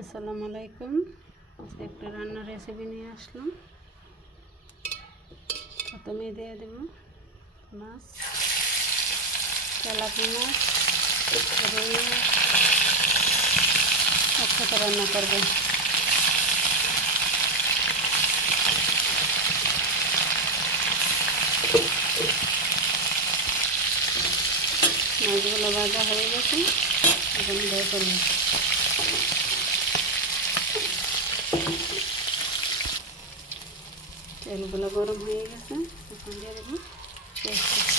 আসসালামু আলাইকুম। আজকে একটা রান্নার রেসিপি নিয়ে আসলাম। প্রথমে দিয়ে দেব মাছ, তেলাপিয়া মাছ, রুই মাছ একসাথে রান্না করব। মাছগুলো ভাজা হয়ে গেছে, এখন বের করব। তেলগুলো গরম হয়ে গেছে, এখন দিয়ে দেবো পেঁয়াজ।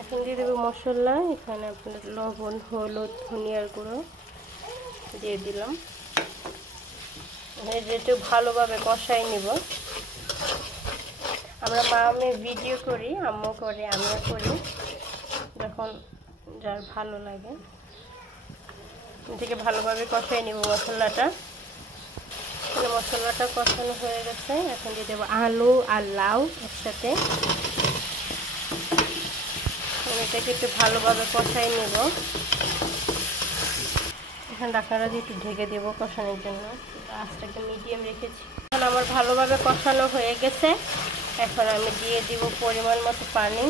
এখন দিয়ে দেবো মশলা। এখানে আপনার লবণ, হলুদ, ধনিয়ার গুঁড়ো দিয়ে দিলাম। যেটা ভালোভাবে কষাই নিব। আমরা মা-মেয়ে ভিডিও করি, আম্মু করে, আমিও করি, যখন যার ভালো লাগে। এদিকে ভালোভাবে কষাই নিব মশলাটা। মশলাটা কষানো হয়ে গেছে, এখন দিয়ে দেবো আলু আর লাউ একসাথে। এটাকে একটু ভালোভাবে কষাই নেব। এখন ঢাকনাটা দিয়ে একটু ঢেকে দেবো কষানোর জন্য। আঁচটাকে মিডিয়াম রেখেছি। এখন আমার ভালোভাবে কষানো হয়ে গেছে। এখন আমি দিয়ে দিব পরিমাণ মতো পানি।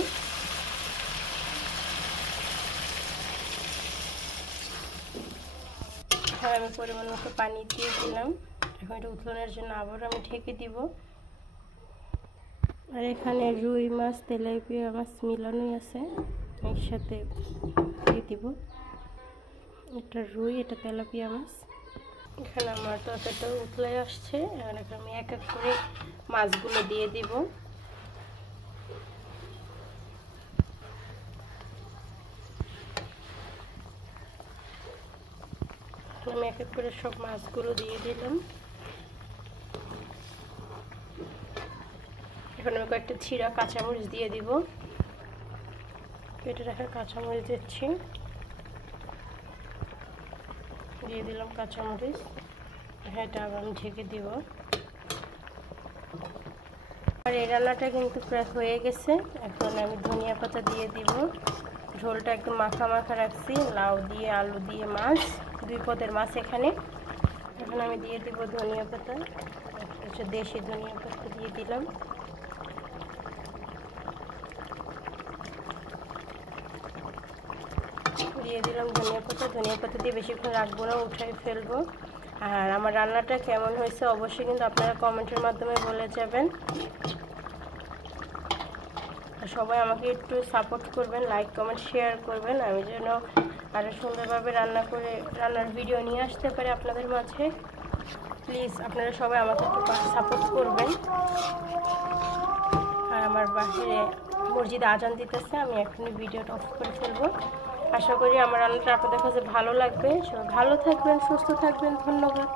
এখন আমি পরিমাণ মতো পানি দিয়ে দিলাম। এখন এটা উতলানোর জন্য আবার আমি ঢেকে দিব। আর এখানে রুই মাছ, তেলাপিয়া মাছ মিলানোই আছে, একসাথে দিয়ে দিব। এটা রুই, এটা তেলাপিয়া মাছ। এখানে আমার তরকারিটা উতলে আসছে। এখন আমি এক এক করে মাছগুলো দিয়ে দিব। আমি এক এক করে সব মাছগুলো দিয়ে দিলাম। এখন আমি কয়েকটা ছিঁড়া কাঁচামরিচ দিয়ে দিব। কেটে রাখা কাঁচামরিচ দিচ্ছি, দিয়ে দিলাম কাঁচামরিচ। এটা আবার আমি ঢেকে দিব। আর এই রান্নাটা কিন্তু প্রায় হয়ে গেছে। এখন আমি ধনিয়া পাতা দিয়ে দিব। ঝোলটা একদম মাখা মাখা রাখছি, লাউ দিয়ে, আলু দিয়ে, মাছ, দুই পদের মাছ এখানে। এখন আমি দিয়ে দিব ধনিয়া পাতা, দেশি ধনিয়া পাতা দিয়ে দিলাম। দিয়ে দিলাম ধনিয়া পাতা। ধনিয়া পাতা দিয়ে বেশিক্ষণ রাখবো না, উঠাই ফেলবো। আর আমার রান্নাটা কেমন হয়েছে অবশ্যই কিন্তু আপনারা কমেন্টের মাধ্যমে বলে যাবেন। সবাই আমাকে একটু সাপোর্ট করবেন, লাইক, কমেন্ট, শেয়ার করবেন, আমি যেন আরও সুন্দরভাবে রান্নার ভিডিও নিয়ে আসতে পারি আপনাদের মাঝে। প্লিজ আপনারা সবাই আমাকে একটু সাপোর্ট করবেন। আর আমার বাহিরে মসজিদে আজান দিতেছে, আমি এখনই ভিডিওটা অফ করে ফেলবো। আশা করি আমার রান্নাটা আপনাদের কাছে ভালো লাগবে। সবাই ভালো থাকবেন, সুস্থ থাকবেন। ধন্যবাদ।